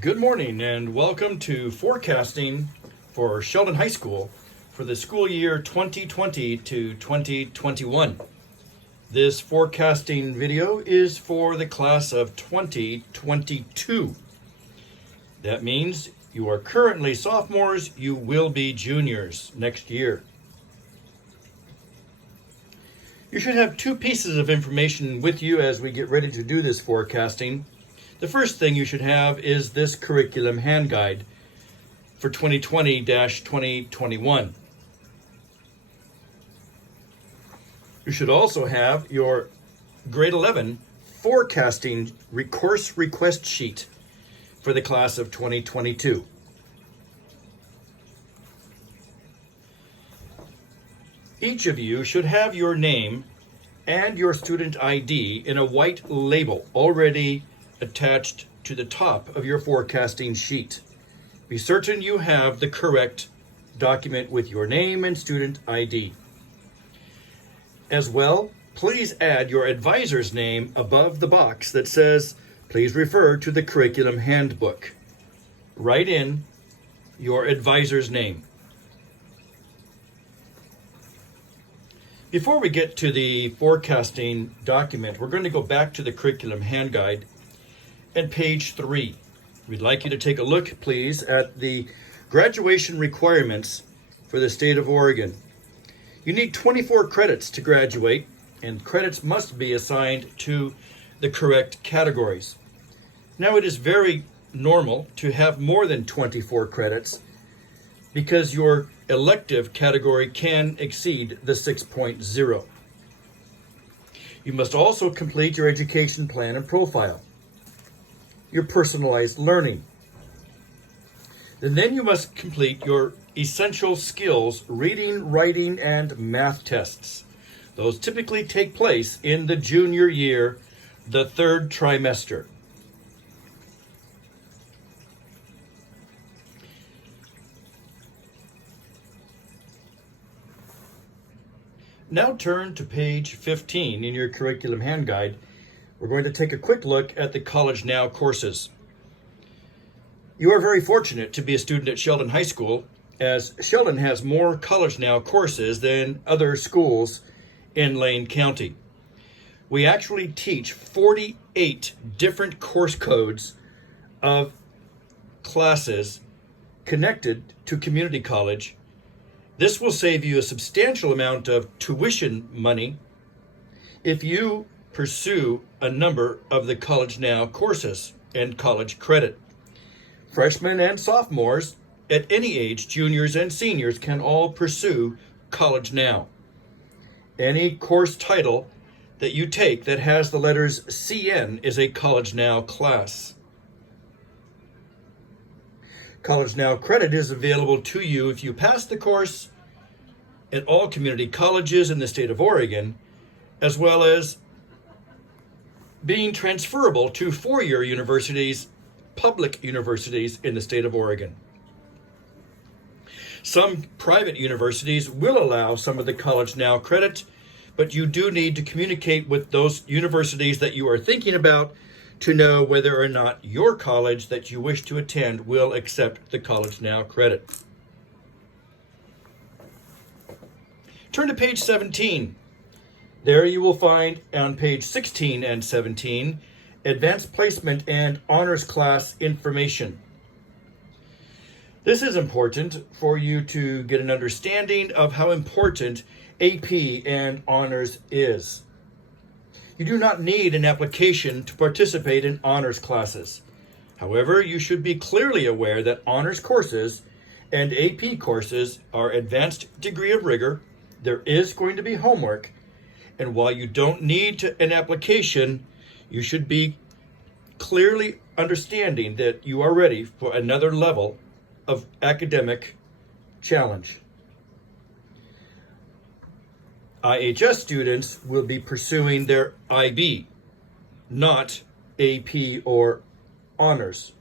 Good morning and welcome to forecasting for Sheldon High School for the school year 2020 to 2021. This forecasting video is for the class of 2022. That means you are currently sophomores, you will be juniors next year. You should have two pieces of information with you as we get ready to do this forecasting. The first thing you should have is this curriculum hand guide for 2020-2021. You should also have your grade 11 forecasting course request sheet for the class of 2022. Each of you should have your name and your student ID in a white label already attached to the top of your forecasting sheet. Be certain you have the correct document with your name and student ID. As well, please add your advisor's name above the box that says, "Please refer to the curriculum handbook." Write in your advisor's name. Before we get to the forecasting document, we're going to go back to the curriculum hand guide and page 3. We'd like you to take a look, please, at the graduation requirements for the state of Oregon. You need 24 credits to graduate, and credits must be assigned to the correct categories. Now, it is very normal to have more than 24 credits because your elective category can exceed the 6.0. You must also complete your education plan and profile, your personalized learning. And then you must complete your essential skills reading, writing, and math tests. Those typically take place in the junior year, the third trimester. Now turn to page 15 in your curriculum hand guide. We're going to take a quick look at the College Now courses. You are very fortunate to be a student at Sheldon High School, as Sheldon has more College Now courses than other schools in Lane County. We actually teach 48 different course codes of classes connected to community college. This will save you a substantial amount of tuition money if you pursue a number of the College Now courses and college credit. Freshmen and sophomores at any age, juniors and seniors, can all pursue College Now. Any course title that you take that has the letters CN is a College Now class. College Now credit is available to you if you pass the course at all community colleges in the state of Oregon, as well as being transferable to four-year universities, public universities in the state of Oregon. Some private universities will allow some of the College Now credit, but you do need to communicate with those universities that you are thinking about to know whether or not your college that you wish to attend will accept the College Now credit. Turn to page 17. There you will find on page 16 and 17, advanced placement and honors class information. This is important for you to get an understanding of how important AP and honors is. You do not need an application to participate in honors classes. However, you should be clearly aware that honors courses and AP courses are advanced degree of rigor. There is going to be homework. And while you don't need an application, you should be clearly understanding that you are ready for another level of academic challenge. IHS students will be pursuing their IB, not AP or honors.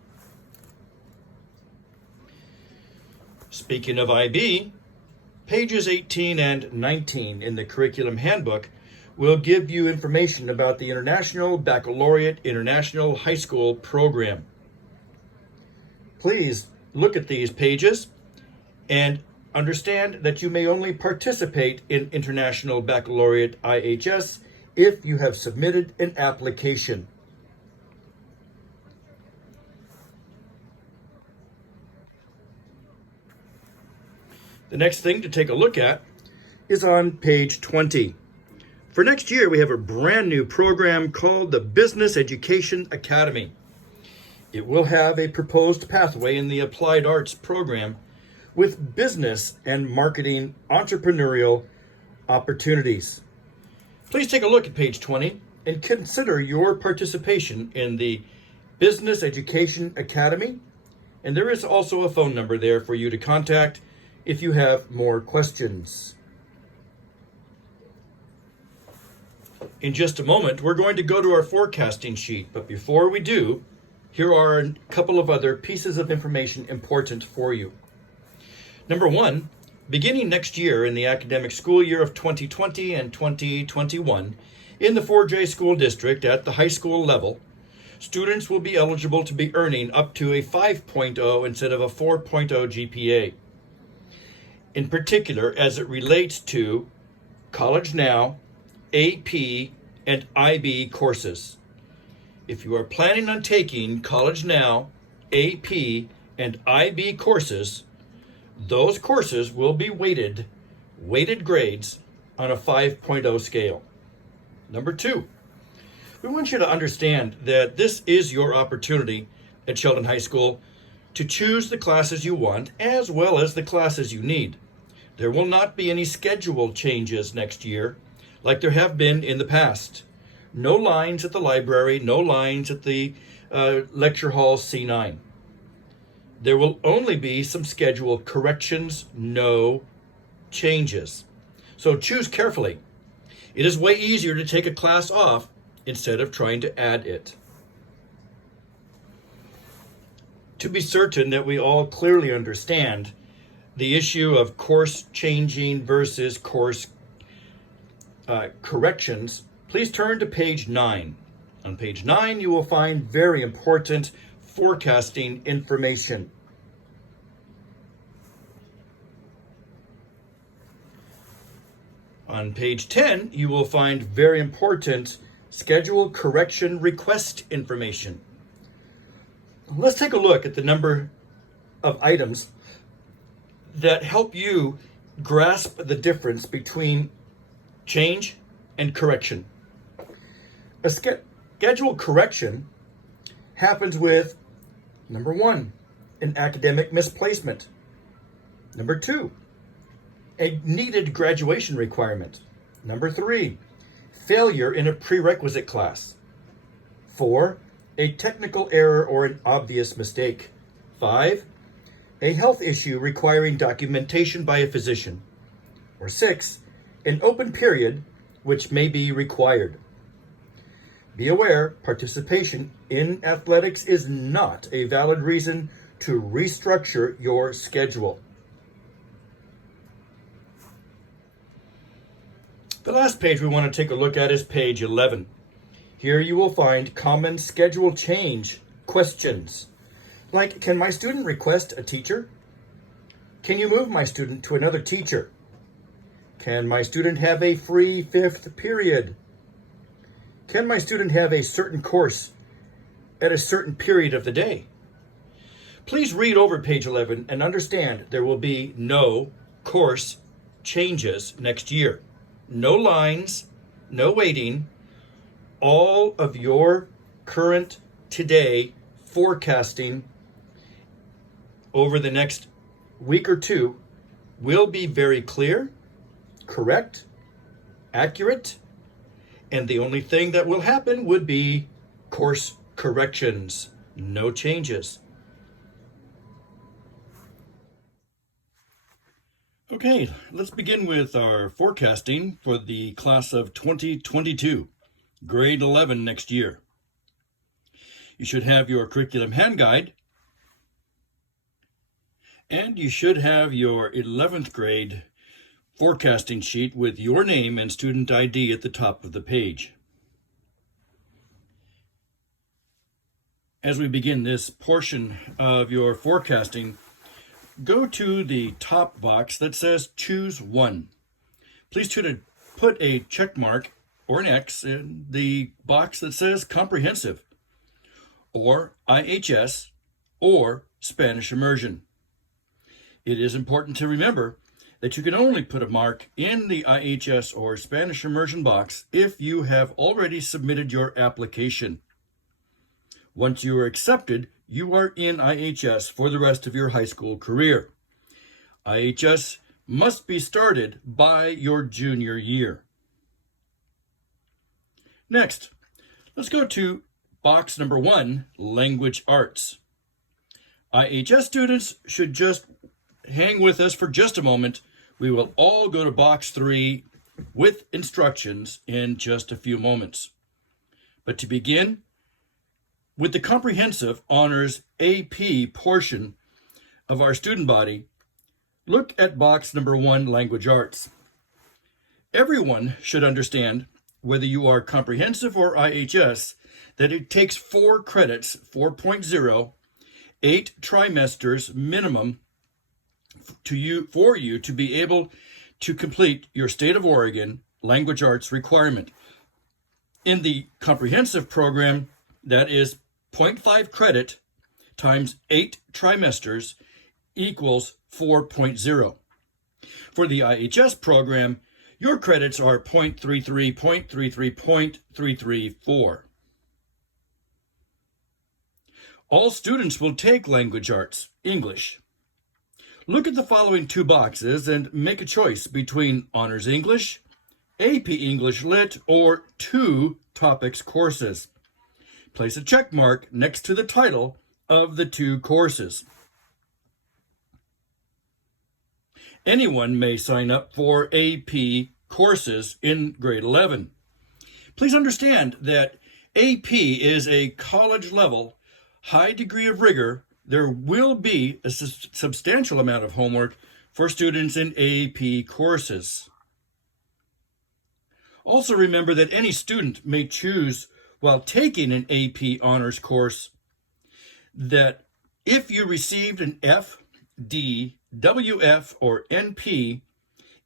Speaking of IB, pages 18 and 19 in the curriculum handbook will give you information about the International Baccalaureate International High School program. Please look at these pages and understand that you may only participate in International Baccalaureate IHS if you have submitted an application. The next thing to take a look at is on page 20. For next year, we have a brand new program called the Business Education Academy. It will have a proposed pathway in the Applied Arts program with business and marketing entrepreneurial opportunities. Please take a look at page 20 and consider your participation in the Business Education Academy. And there is also a phone number there for you to contact if you have more questions. In just a moment, we're going to go to our forecasting sheet. But before we do, here are a couple of other pieces of information important for you. Number one, beginning next year in the academic school year of 2020 and 2021, in the 4J school district at the high school level, students will be eligible to be earning up to a 5.0 instead of a 4.0 GPA. In particular, as it relates to College Now, AP, and IB courses. If you are planning on taking College Now, AP, and IB courses, those courses will be weighted grades on a 5.0 scale. Number two, we want you to understand that this is your opportunity at Sheldon High School to choose the classes you want as well as the classes you need. There will not be any schedule changes next year like there have been in the past. No lines at the library, no lines at the lecture hall C9. There will only be some schedule corrections, no changes. So choose carefully. It is way easier to take a class off instead of trying to add it. To be certain that we all clearly understand the issue of course changing versus course corrections, please turn to page 9. On page 9, you will find very important forecasting information. On page 10, you will find very important schedule correction request information. Let's take a look at the number of items that help you grasp the difference between change and correction. A schedule correction happens with, number one, an academic misplacement. Number two, a needed graduation requirement. Number three, failure in a prerequisite class. 4, a technical error or an obvious mistake. 5, a health issue requiring documentation by a physician. Or 6, an open period which may be required. Be aware, participation in athletics is not a valid reason to restructure your schedule. The last page we want to take a look at is page 11. Here you will find common schedule change questions. Like, can my student request a teacher? Can you move my student to another teacher? Can my student have a free 5th period? Can my student have a certain course at a certain period of the day? Please read over page 11 and understand there will be no course changes next year. No lines, no waiting. All of your current today forecasting over the next week or two will be very clear, correct, accurate, and the only thing that will happen would be course corrections, no changes. Okay, let's begin with our forecasting for the class of 2022, grade 11 next year. You should have your curriculum hand guide, and you should have your 11th grade forecasting sheet with your name and student ID at the top of the page. As we begin this portion of your forecasting, go to the top box that says Choose One. Please put a check mark or an X in the box that says Comprehensive, or IHS, or Spanish Immersion. It is important to remember that you can only put a mark in the IHS or Spanish Immersion box if you have already submitted your application. Once you are accepted, you are in IHS for the rest of your high school career. IHS must be started by your junior year. Next, let's go to box number 1, Language Arts. IHS students should just hang with us for just a moment. We will all go to box 3 with instructions in just a few moments. But to begin, with the comprehensive honors AP portion of our student body, look at box number 1, Language Arts. Everyone should understand, whether you are comprehensive or IHS, that it takes 4 credits, 4.0, 8 trimesters minimum for you to be able to complete your state of Oregon language arts requirement. In the comprehensive program, that is 0.5 credit times 8 trimesters equals 4.0. For the IHS program, your credits are 0.33, 0.33, 0.334. All students will take language arts, English. Look at the following 2 boxes and make a choice between Honors English, AP English Lit, or 2 topics courses. Place a check mark next to the title of the 2 courses. Anyone may sign up for AP courses in grade 11. Please understand that AP is a college level, high degree of rigor. There will be a substantial amount of homework for students in AP courses. Also remember that any student may choose, while taking an AP honors course, that if you received an F, D, WF, or NP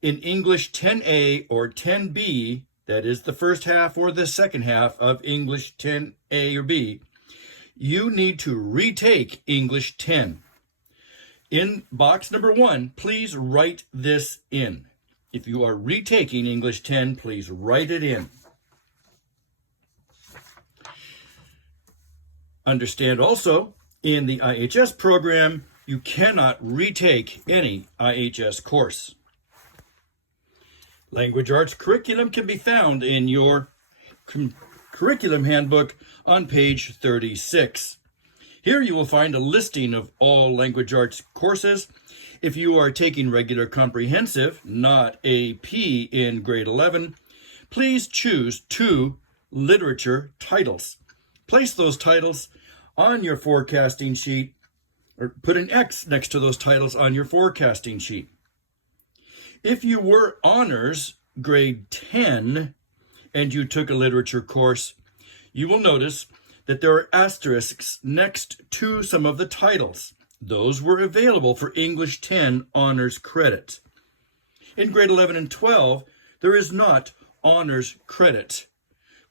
in English 10A or 10B, that is the first half or the second half of English 10A or B, you need to retake English 10. In box number 1, please write this in. If you are retaking English 10, please write it in. Understand also, in the IHS program, you cannot retake any IHS course. Language arts curriculum can be found in your curriculum handbook on page 36. Here you will find a listing of all language arts courses. If you are taking regular comprehensive, not AP in grade 11, please choose 2 literature titles. Place those titles on your forecasting sheet, or put an X next to those titles on your forecasting sheet. If you were honors grade 10 and you took a literature course, you will notice that there are asterisks next to some of the titles. Those were available for English 10 honors credit. In grade 11 and 12, there is not honors credit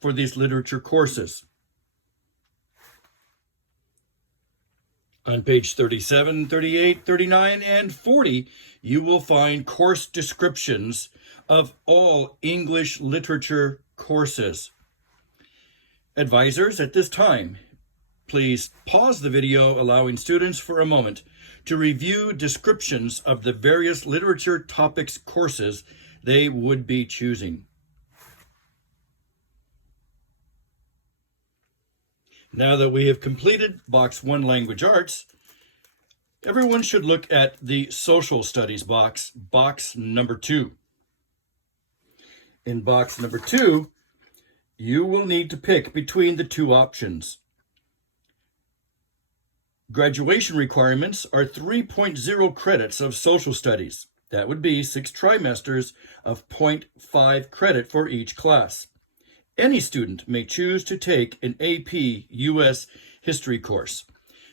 for these literature courses. On page 37, 38, 39, and 40, you will find course descriptions of all English literature courses. Advisors, at this time, please pause the video, allowing students for a moment to review descriptions of the various literature topics courses they would be choosing. Now that we have completed box 1, Language Arts, everyone should look at the Social Studies box, box number 2. In box number 2, you will need to pick between the 2 options. Graduation requirements are 3.0 credits of Social Studies. That would be 6 trimesters of 0.5 credit for each class. Any student may choose to take an AP US history course.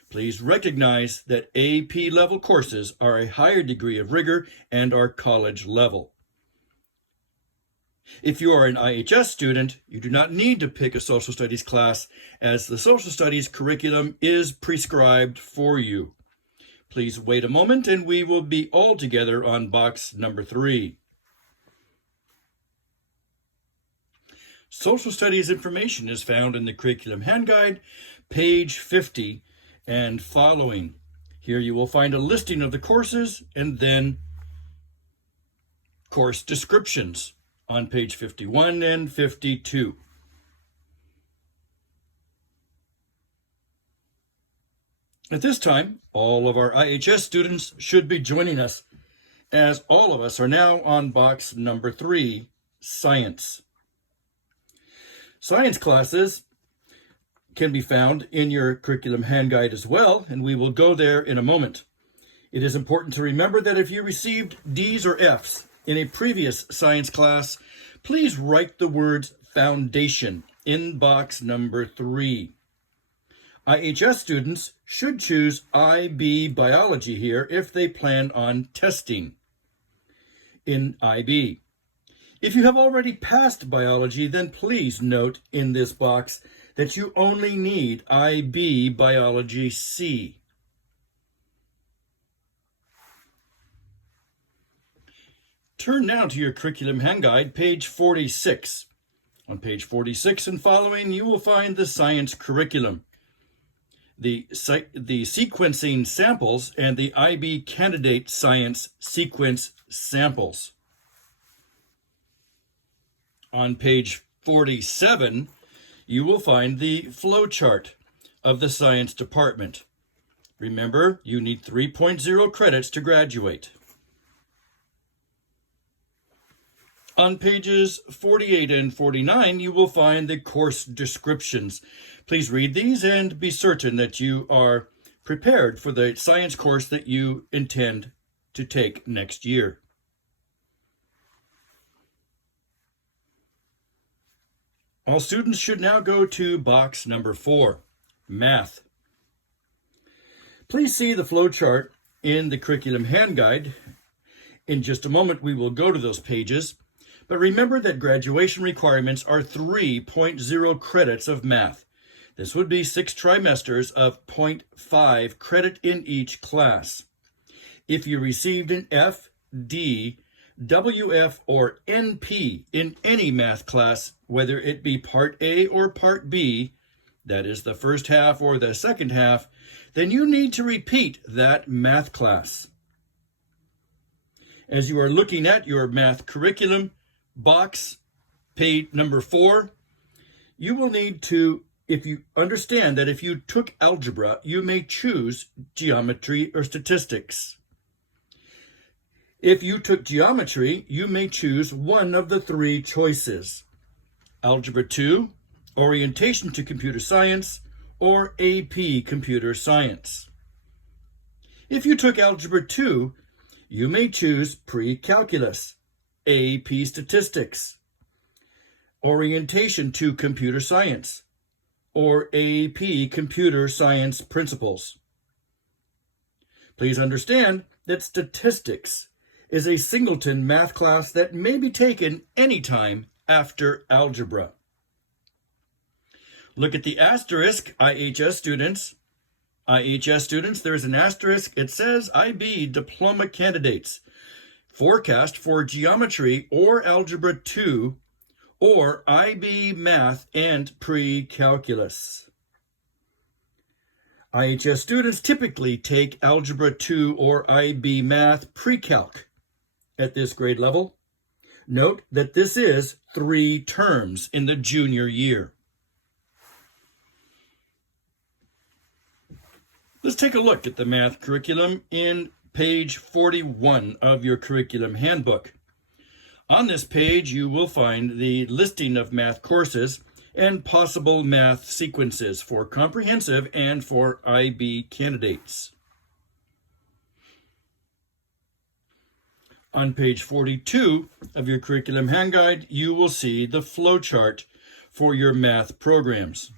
Please recognize that AP level courses are a higher degree of rigor and are college level. If you are an IHS student, you do not need to pick a social studies class, as the social studies curriculum is prescribed for you. Please wait a moment and we will be all together on box number 3. Social studies information is found in the Curriculum Hand Guide, page 50 and following. Here you will find a listing of the courses and then course descriptions on page 51 and 52. At this time, all of our IHS students should be joining us, as all of us are now on box number 3, Science. Science classes can be found in your curriculum hand guide as well, and we will go there in a moment. It is important to remember that if you received D's or F's in a previous science class, please write the words foundation in box number 3. IHS students should choose IB biology here if they plan on testing in IB. If you have already passed biology, then please note in this box that you only need IB Biology C. Turn now to your Curriculum Hand Guide, page 46. On page 46 and following, you will find the science curriculum, the sequencing samples, and the IB candidate science sequence samples. On page 47, you will find the flow chart of the science department. Remember, you need 3.0 credits to graduate. On pages 48 and 49, you will find the course descriptions. Please read these and be certain that you are prepared for the science course that you intend to take next year. All students should now go to box number 4, Math. Please see the flow chart in the Curriculum Hand Guide. In just a moment, we will go to those pages. But remember that graduation requirements are 3.0 credits of math. This would be 6 trimesters of 0.5 credit in each class. If you received an F, D, WF, or NP in any math class, whether it be Part A or Part B, that is the first half or the second half, then you need to repeat that math class. As you are looking at your math curriculum box, page number 4, you will need to, if you understand that if you took algebra, you may choose geometry or statistics. If you took geometry, you may choose one of the 3 choices: Algebra 2, Orientation to Computer Science, or AP Computer Science. If you took Algebra 2, you may choose Pre-Calculus, AP Statistics, Orientation to Computer Science, or AP Computer Science Principles. Please understand that statistics is a singleton math class that may be taken anytime after algebra. Look at the asterisk, IHS students. IHS students, there's an asterisk. It says IB Diploma Candidates. Forecast for Geometry or Algebra 2 or IB Math and Pre-Calculus. IHS students typically take Algebra 2 or IB Math Pre-Calc at this grade level. Note that this is 3 terms in the junior year. Let's take a look at the math curriculum in page 41 of your curriculum handbook. On this page, you will find the listing of math courses and possible math sequences for comprehensive and for IB candidates. On page 42 of your curriculum hand guide, you will see the flow chart for your math programs.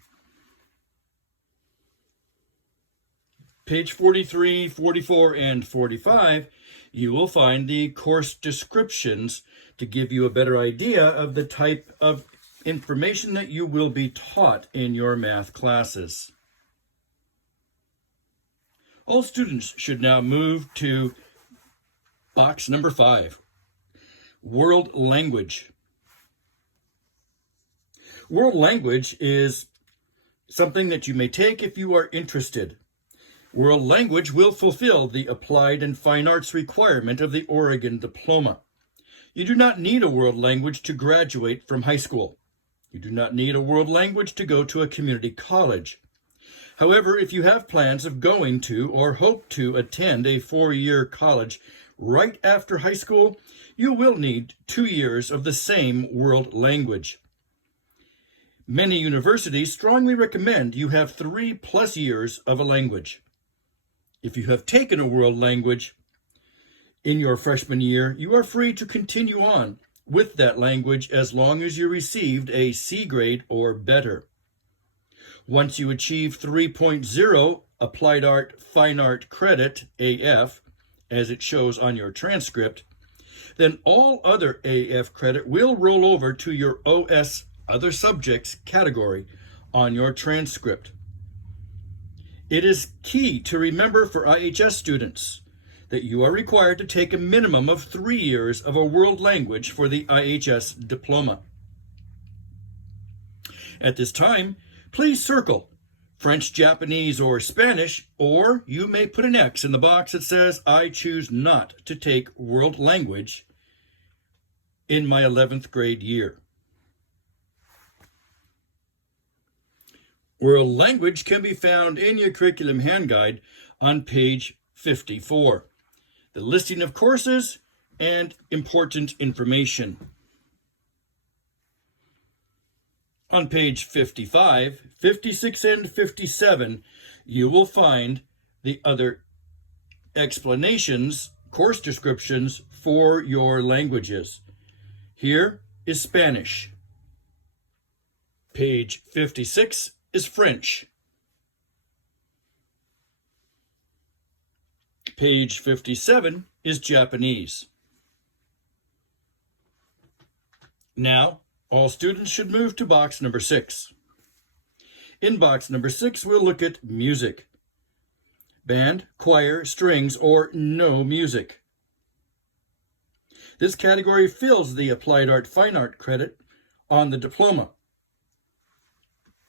page 43, 44, and 45, you will find the course descriptions to give you a better idea of the type of information that you will be taught in your math classes. All students should now move to box number 5, World Language. World Language is something that you may take if you are interested. World Language will fulfill the Applied and Fine Arts requirement of the Oregon Diploma. You do not need a world language to graduate from high school. You do not need a world language to go to a community college. However, if you have plans of going to or hope to attend a 4-year college right after high school, you will need 2 years of the same world language. Many universities strongly recommend you have 3+ years of a language. If you have taken a world language in your freshman year, you are free to continue on with that language as long as you received a C grade or better. Once you achieve 3.0 Applied Art Fine Art credit, AF, as it shows on your transcript, then all other AF credit will roll over to your OS Other Subjects category on your transcript. It is key to remember for IHS students that you are required to take a minimum of 3 years of a world language for the IHS diploma. At this time, please circle French, Japanese, or Spanish, or you may put an X in the box that says, I choose not to take world language in my 11th grade year. World language can be found in your curriculum hand guide on page 54. The listing of courses and important information. On page 55, 56, and 57, you will find the other explanations, course descriptions for your languages. Here is Spanish. Page 56 is French. Page 57 is Japanese. Now, all students should move to box number 6. In box number 6, we'll look at music. Band, choir, strings, or no music. This category fills the Applied Art Fine Art credit on the diploma.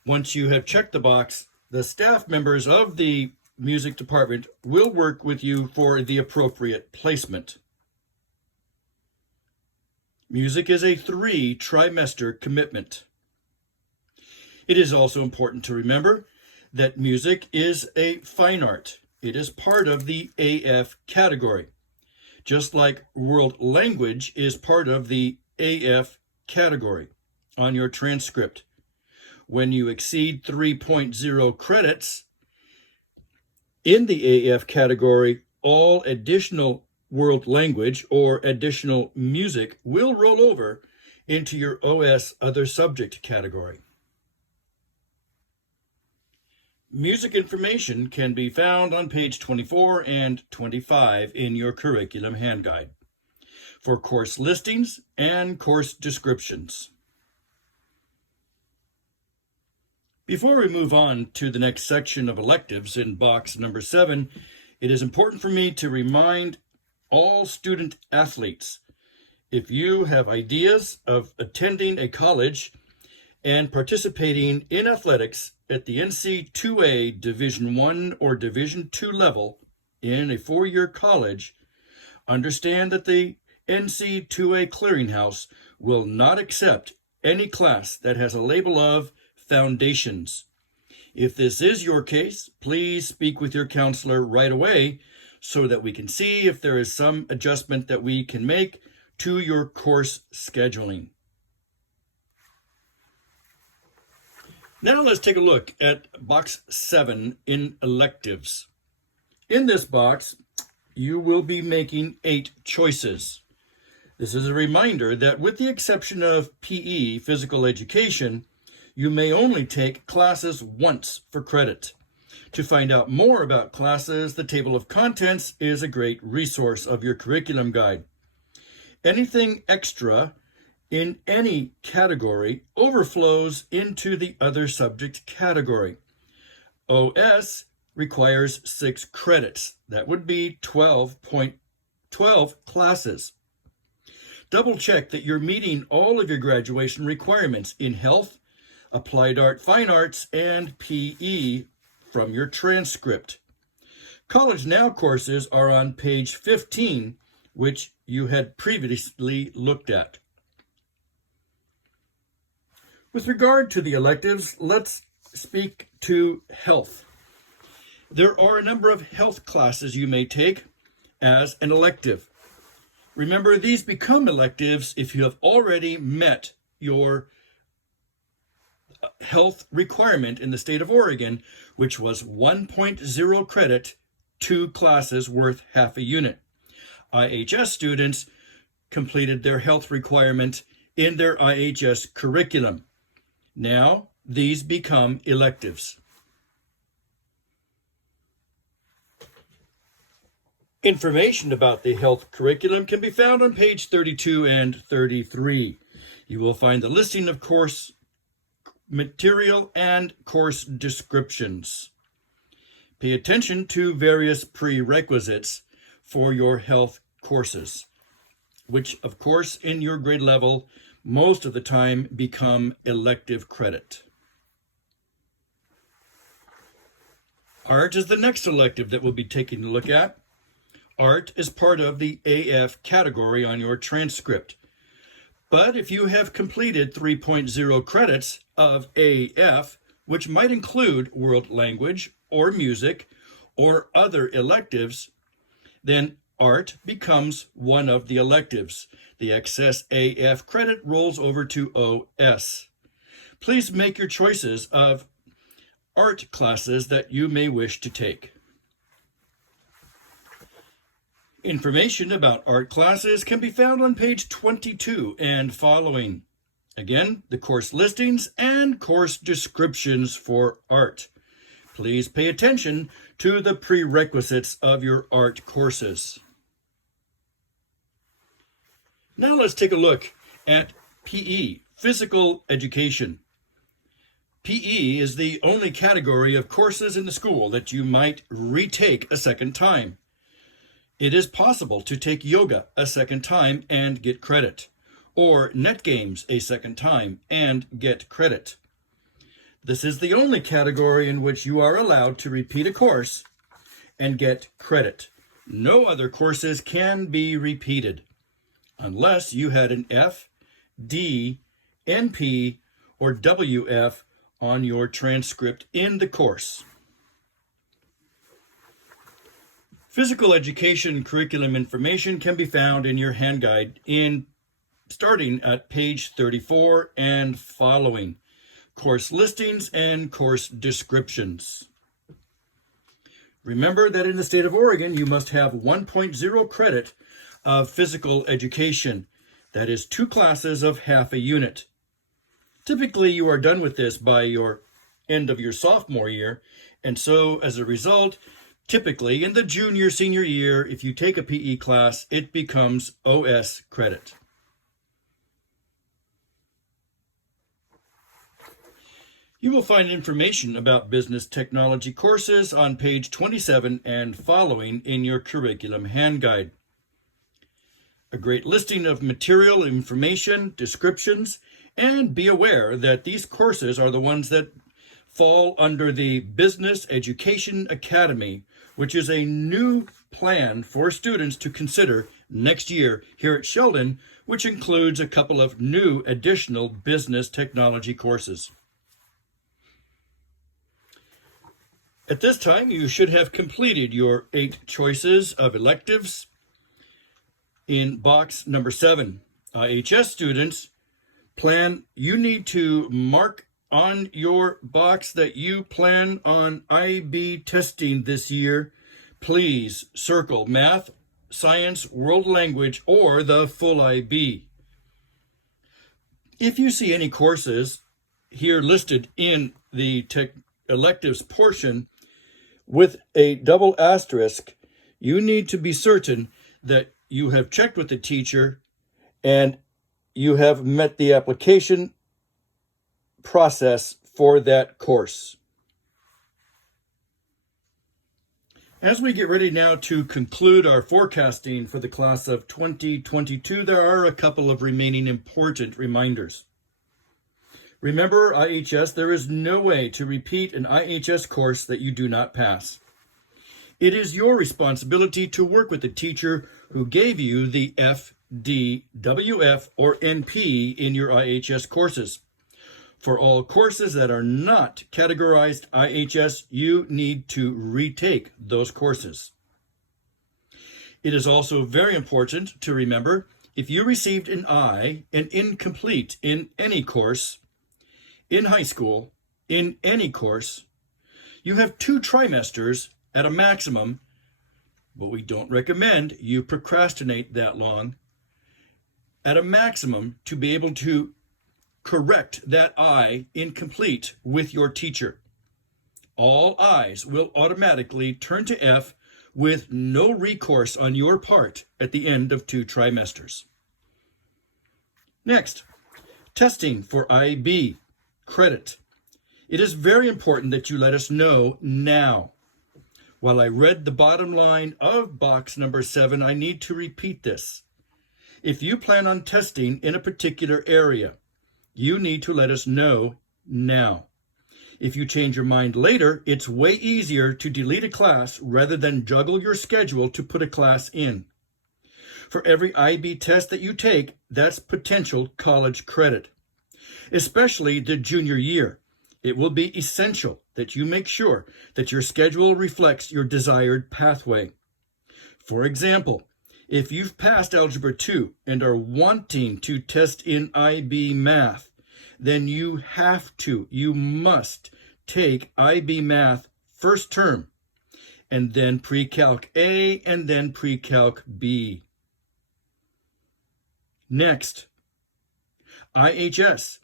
Once you have checked the box, the staff members of the music department will work with you for the appropriate placement. Music is a 3-trimester commitment. It is also important to remember that music is a fine art. It is part of the AF category, just like world language is part of the AF category on your transcript. When you exceed 3.0 credits in the AF category, all additional world language or additional music will roll over into your OS Other Subject category. Music information can be found on page 24 and 25 in your curriculum hand guide for course listings and course descriptions. Before we move on to the next section of electives in box number 7, it is important for me to remind all student athletes, if you have ideas of attending a college and participating in athletics at the NC2A Division I or Division II level in a 4-year college, understand that the NC2A Clearinghouse will not accept any class that has a label of Foundations. If this is your case, please speak with your counselor right away so that we can see if there is some adjustment that we can make to your course scheduling. Now let's take a look at box 7 in electives. In this box, you will be making 8 choices. This is a reminder that with the exception of PE, physical education, you may only take classes once for credit. To find out more about classes, the table of contents is a great resource of your curriculum guide. Anything extra in any category overflows into the other subject category. OS requires 6 credits. That would be 12 classes. Double check that you're meeting all of your graduation requirements in health, applied art, fine arts, and PE from your transcript. College Now courses are on page 15, which you had previously looked at. With regard to the electives, let's speak to health. There are a number of health classes you may take as an elective. Remember, these become electives if you have already met your health requirement in the state of Oregon, which was 1.0 credit, 2 classes worth half a unit. IHS students completed their health requirement in their IHS curriculum. Now, these become electives. Information about the health curriculum can be found on page 32 and 33. You will find the listing of course material and course descriptions. Pay attention to various prerequisites for your health courses, which of course in your grade level most of the time become elective credit. Art is the next elective that we'll be taking a look at. Art is part of the AF category on your transcript. But if you have completed 3.0 credits of AF, which might include world language or music or other electives, then art becomes one of the electives. The excess AF credit rolls over to OS. Please make your choices of art classes that you may wish to take. Information about art classes can be found on page 22 and following. Again, the course listings and course descriptions for art. Please pay attention to the prerequisites of your art courses. Now let's take a look at PE, physical education. PE is the only category of courses in the school that you might retake a second time. It is possible to take yoga a second time and get credit, or net games a second time and get credit. This is the only category in which you are allowed to repeat a course and get credit. No other courses can be repeated unless you had an F, D, NP, or WF on your transcript in the course. Physical education curriculum information can be found in your hand guide starting at page 34 and following. Course listings and course descriptions. Remember that in the state of Oregon, you must have 1.0 credit of physical education. That is 2 classes of half a unit. Typically, you are done with this by your end of your sophomore year, and so as a result, typically in the senior year, if you take a PE class, it becomes OS credit. You will find information about business technology courses on page 27 and following in your curriculum hand guide. A great listing of material, information, descriptions, and be aware that these courses are the ones that fall under the Business Education Academy, which is a new plan for students to consider next year here at Sheldon, which includes a couple of new additional business technology courses. At this time, you should have completed your 8 choices of electives in box number 7. IHS students, you need to mark on your box that you plan on IB testing this year. Please circle math, science, world language, or the full IB. If you see any courses here listed in the electives portion with a double asterisk, you need to be certain that you have checked with the teacher and you have met the application process for that course. As we get ready now to conclude our forecasting for the class of 2022, there are a couple of remaining important reminders. Remember IHS, there is no way to repeat an IHS course that you do not pass. It is your responsibility to work with the teacher who gave you the F, D, WF, or NP in your IHS courses. For all courses that are not categorized IHS, you need to retake those courses. It is also very important to remember, if you received an I, an incomplete in any course, in high school, in any course, you have 2 trimesters at a maximum, but we don't recommend you procrastinate that long, at a maximum to be able to correct that I incomplete with your teacher. All I's will automatically turn to F with no recourse on your part at the end of 2 trimesters. Next, testing for IB credit. It is very important that you let us know now. While I read the bottom line of box number 7, I need to repeat this. If you plan on testing in a particular area, you need to let us know now. If you change your mind later, it's way easier to delete a class rather than juggle your schedule to put a class in. For every IB test that you take, that's potential college credit. Especially the junior year, it will be essential that you make sure that your schedule reflects your desired pathway. For example, if you've passed Algebra 2 and are wanting to test in IB Math, then you must take IB Math first term, and then Pre-Calc A, and then Pre-Calc B. Next, IHS.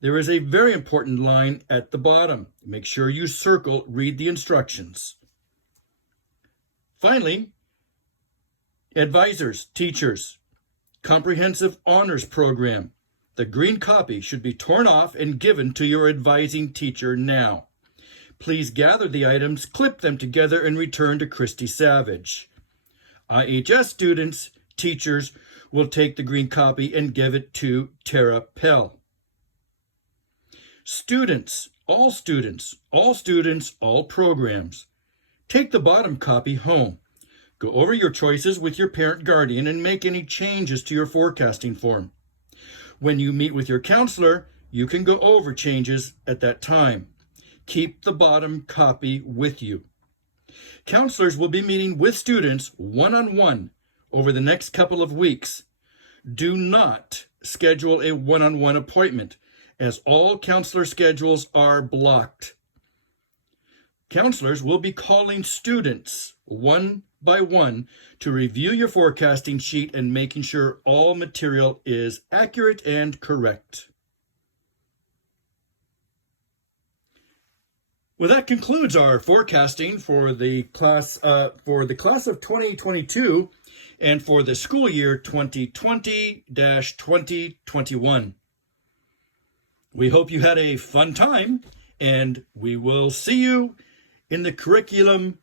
There is a very important line at the bottom. Make sure you circle, read the instructions. Finally, advisors, teachers, comprehensive honors program. The green copy should be torn off and given to your advising teacher now. Please gather the items, clip them together, and return to Christy Savage. IHS students, teachers, will take the green copy and give it to Tara Pell. Students, all programs. Take the bottom copy home. Go over your choices with your parent guardian and make any changes to your forecasting form. When you meet with your counselor, you can go over changes at that time. Keep the bottom copy with you. Counselors will be meeting with students one-on-one over the next couple of weeks. Do not schedule a one-on-one appointment, as all counselor schedules are blocked. Counselors will be calling students one by one to review your forecasting sheet and making sure all material is accurate and correct. Well, that concludes our forecasting for the class of 2022 and for the school year 2020-2021. We hope you had a fun time, and we will see you in the curriculum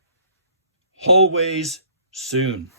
hallways soon.